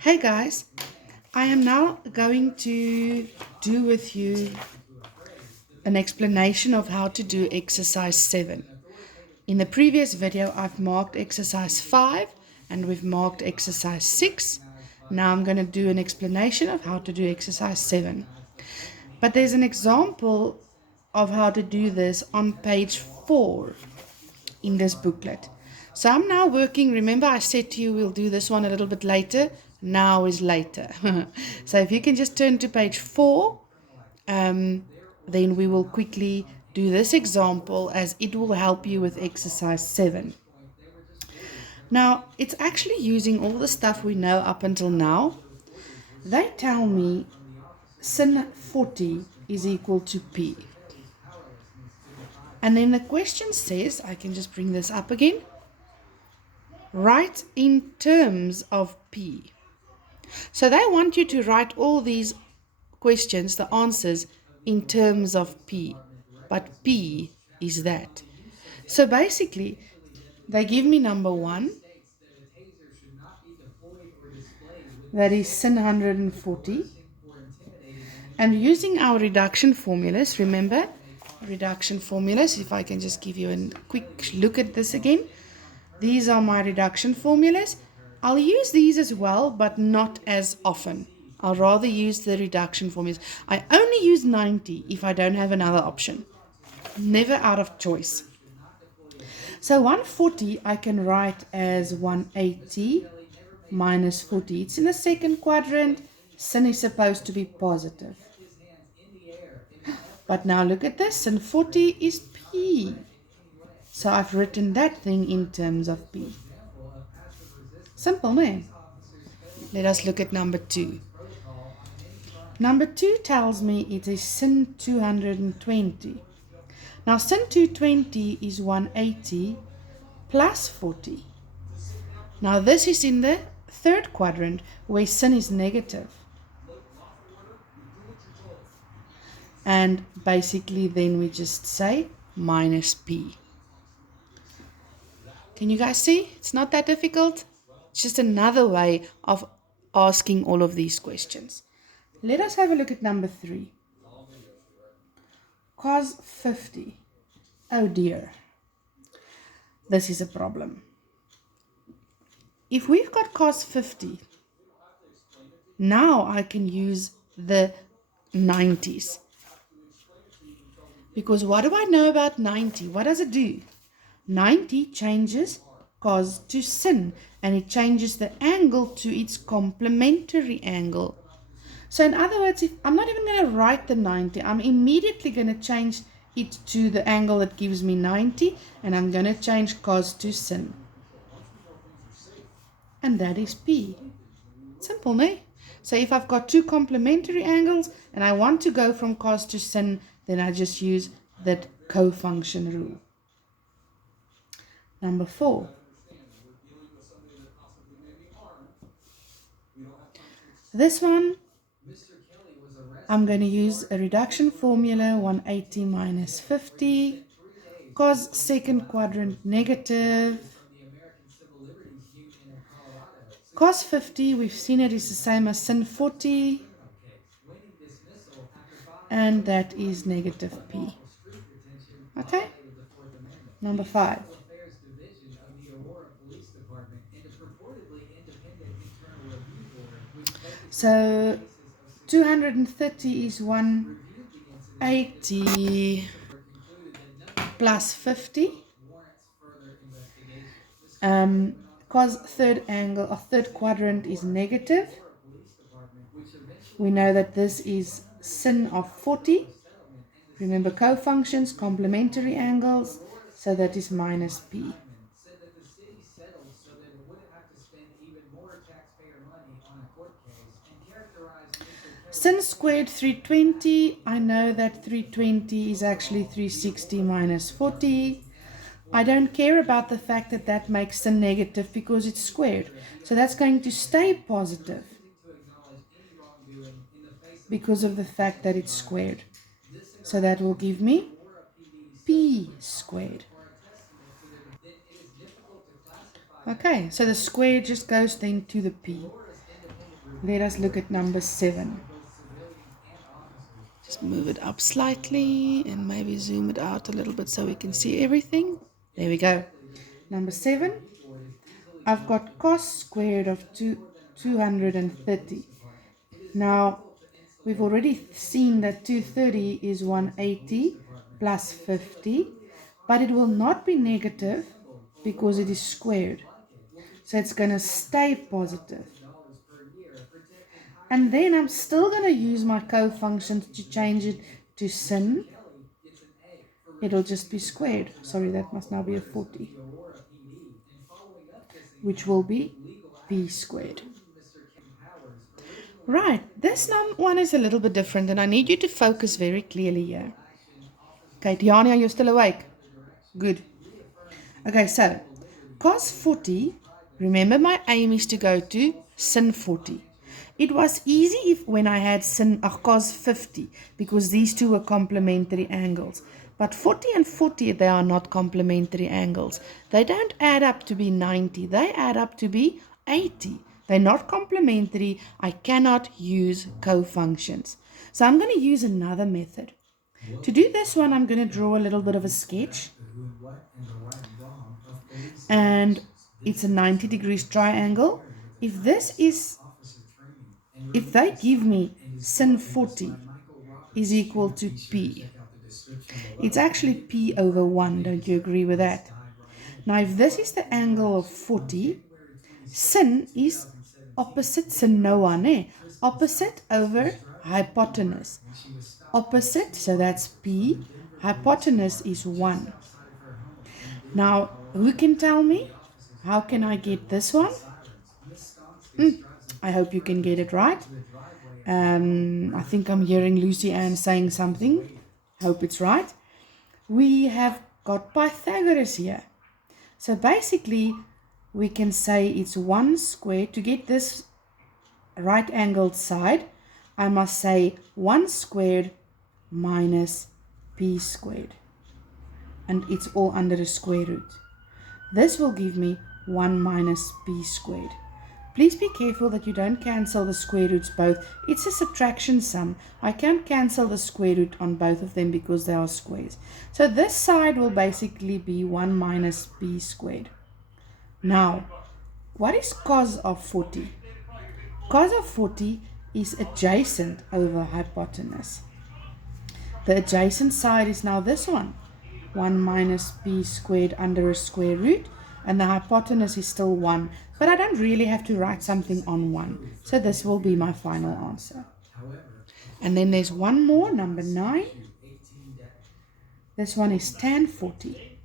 Hey guys, I am now going to do with you an explanation of how to do exercise 7. In the previous video, I've marked exercise 5 and we've marked exercise 6. Now I'm going to do an explanation of how to do exercise 7. But there's an example of how to do this on page 4 in this booklet. So I'm now working, remember I said to you we'll do this one a little bit later. Now is later. So if you can just turn to page 4, then we will quickly do this example as it will help you with exercise 7. Now, it's actually using all the stuff we know up until now. They tell me sin 40 is equal to P. And then the question says, I can just bring this up again, write in terms of P. So they want you to write all these questions, the answers, in terms of P. But P is that. So basically, they give me number 1, that is sin 140. And using our reduction formulas, remember, reduction formulas, if I can just give you a quick look at this again. These are my reduction formulas. I'll use these as well, but not as often. I'll rather use the reduction formulas. I only use 90 if I don't have another option. Never out of choice. So 140 I can write as 180 minus 40. It's in the second quadrant. Sin is supposed to be positive. But now look at this. Sin 40 is P. So I've written that thing in terms of P. Simple, no? Let us look at number 2. Number 2 tells me it is sin 220. Now sin 220 is 180 plus 40. Now this is in the third quadrant where sin is negative. And basically then we just say minus P. Can you guys see? It's not that difficult. It's just another way of asking all of these questions. Let us have a look at number 3. Cos 50. Oh dear. This is a problem. If we've got cos 50, now I can use the 90s. Because what do I know about 90? What does it do? 90 changes cos to sin, and it changes the angle to its complementary angle. So in other words, if I'm not even going to write the 90, I'm immediately going to change it to the angle that gives me 90, and I'm going to change cos to sin. And that is P. Simple, no? So if I've got two complementary angles and I want to go from cos to sin, then I just use that co-function rule. Number 4. This one, I'm going to use a reduction formula, 180 minus 50, cos second quadrant negative. Cos 50, we've seen it is the same as sin 40, and that is negative P. Okay? Number 5. So 230 is 180 plus 50. Cos third angle or third quadrant is negative. We know that this is sin of 40. Remember co-functions, complementary angles, so that is minus P. Sin squared 320, I know that 320 is actually 360 minus 40. I don't care about the fact that that makes sin negative because it's squared. So that's going to stay positive because of the fact that it's squared. So that will give me P squared. Okay, so the square just goes then to the P. let us look at number 7. Just move it up slightly and maybe zoom it out a little bit so we can see everything. There we go. Number 7, I've got cos squared of 230. Now, we've already seen that 230 is 180 plus 50, but it will not be negative because it is squared. So it's going to stay positive. And then I'm still going to use my co-functions to change it to sin. It'll just be squared. Sorry, that must now be a 40, which will be p squared. Right, this one is a little bit different, and I need you to focus very clearly here. Okay, Diana, you're still awake? Good. Okay, so cos 40, remember my aim is to go to sin 40. It was easy when I had cos 50, because these two were complementary angles. But 40 and 40, they are not complementary angles. They don't add up to be 90. They add up to be 80. They're not complementary. I cannot use co-functions. So I'm going to use another method. To do this one, I'm going to draw a little bit of a sketch. And it's a 90 degrees triangle. If they give me sin 40 is equal to p, it's actually p over 1. Don't you agree with that? Now, if this is the angle of 40, sin is opposite sin no one, opposite over hypotenuse. Opposite, so that's p, hypotenuse is 1. Now, who can tell me? How can I get this one? I hope you can get it right. I think I'm hearing Lucy Ann saying something. Hope it's right. We have got Pythagoras here. So basically, we can say it's 1 squared. To get this right-angled side, I must say 1 squared minus p squared. And it's all under the square root. This will give me 1 minus p squared. Please be careful that you don't cancel the square roots both. It's a subtraction sum. I can't cancel the square root on both of them because they are squares. So this side will basically be 1 minus p squared. Now, what is cos of 40? Cos of 40 is adjacent over hypotenuse. The adjacent side is now this one. 1 minus p squared under a square root. And the hypotenuse is still 1. But I don't really have to write something on 1. So this will be my final answer. And then there's one more, number 9. This one is tan 40.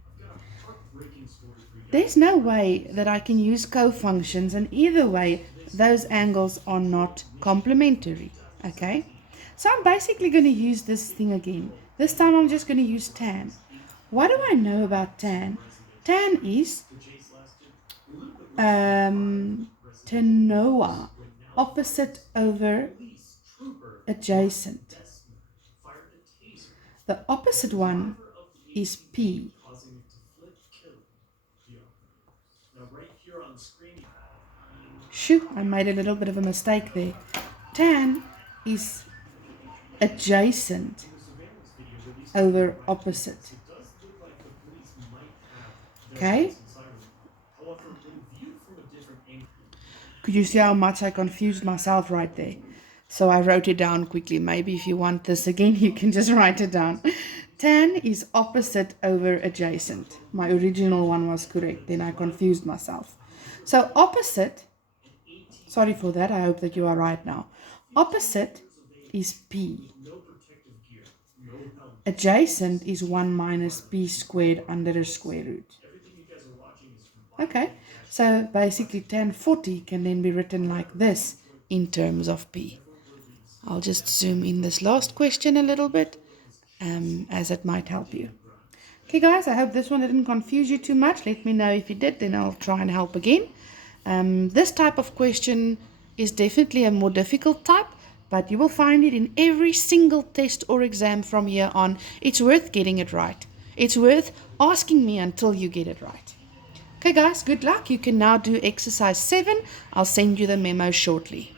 There's no way that I can use co-functions, and either way, those angles are not complementary. Okay? So I'm basically going to use this thing again. This time I'm just going to use tan. What do I know about tan? Tan is tanoa, opposite over adjacent. The opposite one is p. Shoot, I made a little bit of a mistake there. Tan is adjacent over opposite. Okay? Could you see how much I confused myself right there? So I wrote it down quickly. Maybe if you want this again, you can just write it down. Tan is opposite over adjacent. My original one was correct. Then I confused myself. So opposite, sorry for that. I hope that you are right now. Opposite is p. Adjacent is 1 minus p squared under a square root. Okay, so basically tan 40 can then be written like this in terms of p. I'll just zoom in this last question a little bit, as it might help you. Okay guys, I hope this one didn't confuse you too much. Let me know if it did, then I'll try and help again. This type of question is definitely a more difficult type, but you will find it in every single test or exam from here on. It's worth getting it right. It's worth asking me until you get it right. Okay guys, good luck. You can now do exercise 7. I'll send you the memo shortly.